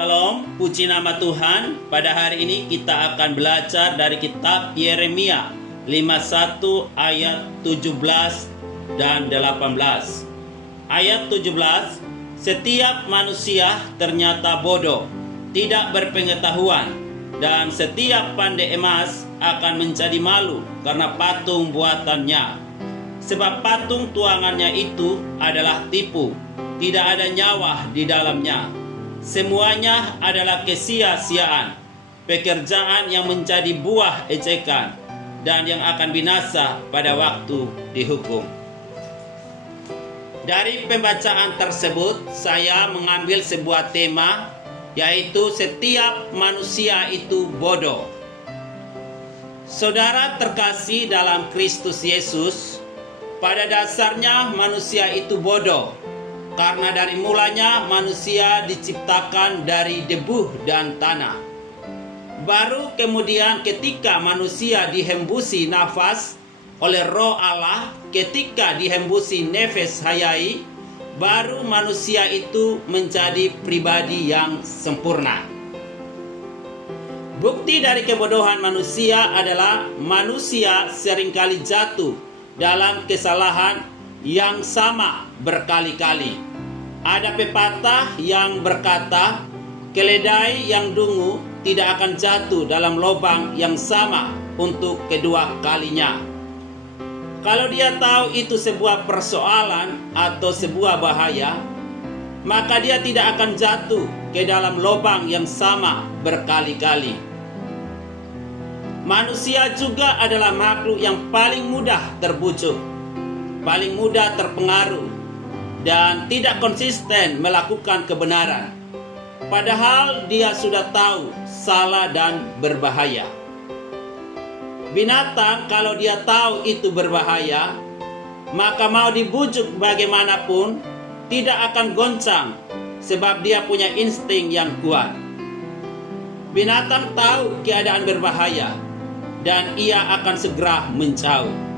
Shalom, puji nama Tuhan. Pada hari ini kita akan belajar dari kitab Yeremia 51 ayat 17 dan 18. Ayat 17, setiap manusia ternyata bodoh, tidak berpengetahuan, dan setiap pandai emas akan menjadi malu karena patung buatannya. Sebab patung tuangannya itu adalah tipu, tidak ada nyawa di dalamnya. Semuanya adalah kesia-siaan, pekerjaan yang menjadi buah ejekan, dan yang akan binasa pada waktu dihukum. Dari pembacaan tersebut, saya mengambil sebuah tema, yaitu setiap manusia itu bodoh. Saudara terkasih dalam Kristus Yesus, pada dasarnya manusia itu bodoh. Karena dari mulanya manusia diciptakan dari debu dan tanah. Baru kemudian ketika manusia dihembusi nafas oleh Roh Allah, ketika dihembusi nefes hayai, baru manusia itu menjadi pribadi yang sempurna. Bukti dari kebodohan manusia adalah manusia seringkali jatuh dalam kesalahan yang sama berkali-kali. Ada pepatah yang berkata, keledai yang dungu tidak akan jatuh dalam lubang yang sama untuk kedua kalinya. Kalau dia tahu itu sebuah persoalan atau sebuah bahaya, maka dia tidak akan jatuh ke dalam lubang yang sama berkali-kali. Manusia juga adalah makhluk yang paling mudah terbujuk, paling mudah terpengaruh, dan tidak konsisten melakukan kebenaran, padahal dia sudah tahu salah dan berbahaya. Binatang kalau dia tahu itu berbahaya, maka mau dibujuk bagaimanapun tidak akan goncang, sebab dia punya insting yang kuat. Binatang tahu keadaan berbahaya, dan ia akan segera menjauh.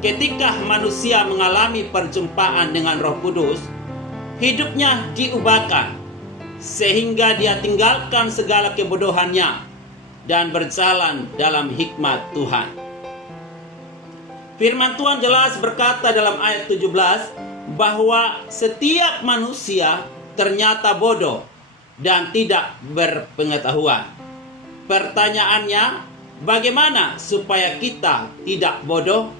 Ketika manusia mengalami perjumpaan dengan Roh Kudus, hidupnya diubahkan sehingga dia tinggalkan segala kebodohannya dan berjalan dalam hikmat Tuhan. Firman Tuhan jelas berkata dalam ayat 17 bahwa setiap manusia ternyata bodoh dan tidak berpengetahuan. Pertanyaannya, bagaimana supaya kita tidak bodoh?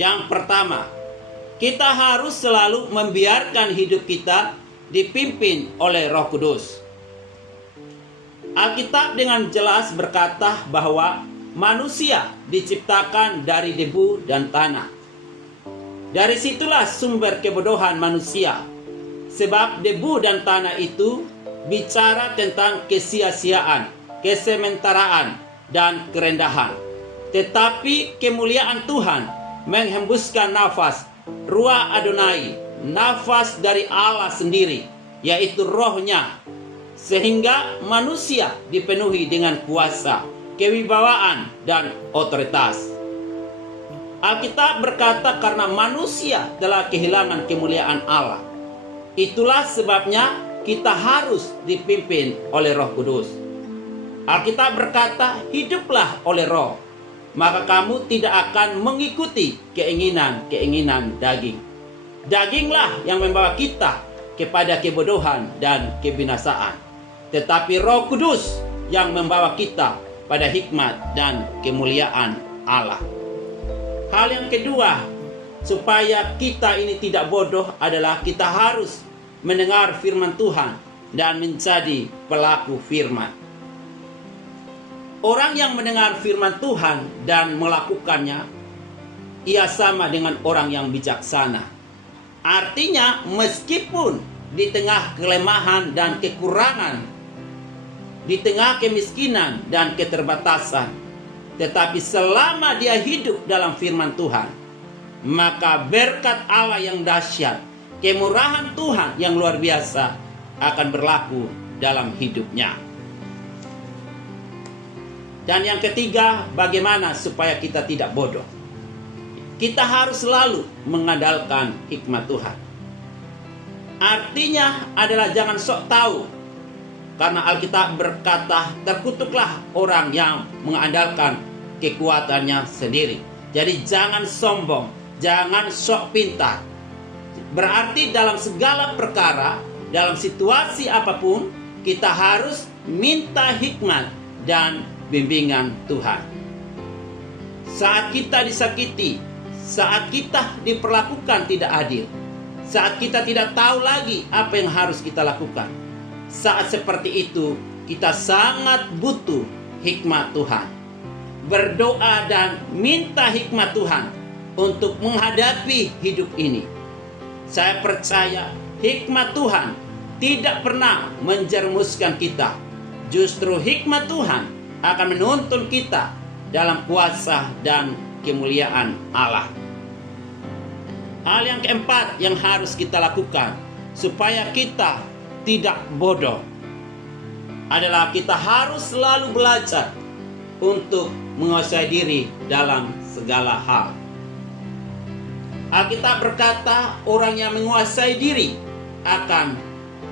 Yang pertama, kita harus selalu membiarkan hidup kita dipimpin oleh Roh Kudus. Alkitab dengan jelas berkata bahwa manusia diciptakan dari debu dan tanah. Dari situlah sumber kebodohan manusia. Sebab debu dan tanah itu bicara tentang kesia-siaan, kesementaraan, dan kerendahan. Tetapi kemuliaan Tuhan menghembuskan nafas Ruah Adonai, nafas dari Allah sendiri, yaitu rohnya, sehingga manusia dipenuhi dengan kuasa, kewibawaan, dan otoritas. Alkitab berkata karena manusia telah kehilangan kemuliaan Allah. Itulah sebabnya kita harus dipimpin oleh Roh Kudus. Alkitab berkata, hiduplah oleh roh, maka kamu tidak akan mengikuti keinginan-keinginan daging. Daginglah yang membawa kita kepada kebodohan dan kebinasaan, tetapi Roh Kudus yang membawa kita pada hikmat dan kemuliaan Allah. Hal yang kedua, supaya kita ini tidak bodoh adalah kita harus mendengar firman Tuhan dan menjadi pelaku firman. Orang yang mendengar firman Tuhan dan melakukannya, ia sama dengan orang yang bijaksana. Artinya, meskipun di tengah kelemahan dan kekurangan, di tengah kemiskinan dan keterbatasan, tetapi selama dia hidup dalam firman Tuhan, maka berkat Allah yang dahsyat, kemurahan Tuhan yang luar biasa akan berlaku dalam hidupnya. Dan yang ketiga, bagaimana supaya kita tidak bodoh? Kita harus selalu mengandalkan hikmat Tuhan. Artinya adalah jangan sok tahu, Karena Alkitab berkata, terkutuklah orang yang mengandalkan kekuatannya sendiri. Jadi jangan sombong, jangan sok pintar. Berarti dalam segala perkara, dalam situasi apapun, kita harus minta hikmat dan bimbingan Tuhan. Saat kita disakiti, saat kita diperlakukan tidak adil, saat kita tidak tahu lagi apa yang harus kita lakukan, saat seperti itu kita sangat butuh hikmat Tuhan. Berdoa dan minta hikmat Tuhan untuk menghadapi hidup ini. Saya percaya hikmat Tuhan tidak pernah menjerumuskan kita. Justru hikmat Tuhan akan menuntun kita dalam kuasa dan kemuliaan Allah. Hal yang keempat yang harus kita lakukan supaya kita tidak bodoh adalah kita harus selalu belajar untuk menguasai diri dalam segala hal. Alkitab berkata, orang yang menguasai diri akan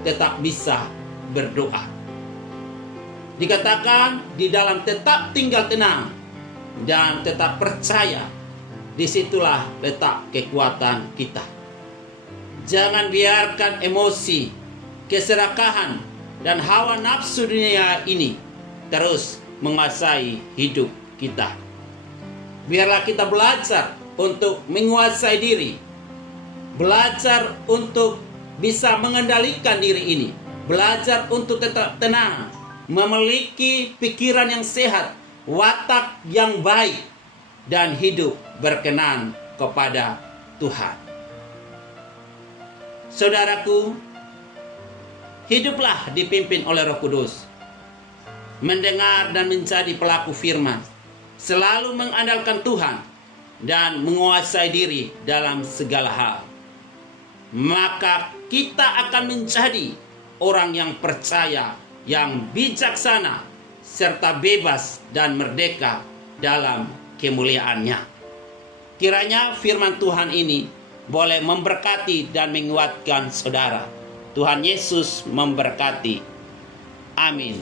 tetap bisa berdoa. Dikatakan di dalam tetap tinggal tenang dan tetap percaya, disitulah letak kekuatan kita. Jangan biarkan emosi, keserakahan, dan hawa nafsu dunia ini terus menguasai hidup kita. Biarlah kita belajar untuk menguasai diri, belajar untuk bisa mengendalikan diri ini, belajar untuk tetap tenang, memiliki pikiran yang sehat, watak yang baik, dan hidup berkenan kepada Tuhan. Saudaraku, hiduplah dipimpin oleh Roh Kudus, mendengar dan menjadi pelaku firman, selalu mengandalkan Tuhan, dan menguasai diri dalam segala hal. Maka kita akan menjadi orang yang percaya, yang bijaksana, serta bebas dan merdeka dalam kemuliaannya. Kiranya firman Tuhan ini boleh memberkati dan menguatkan saudara. Tuhan Yesus memberkati. Amin.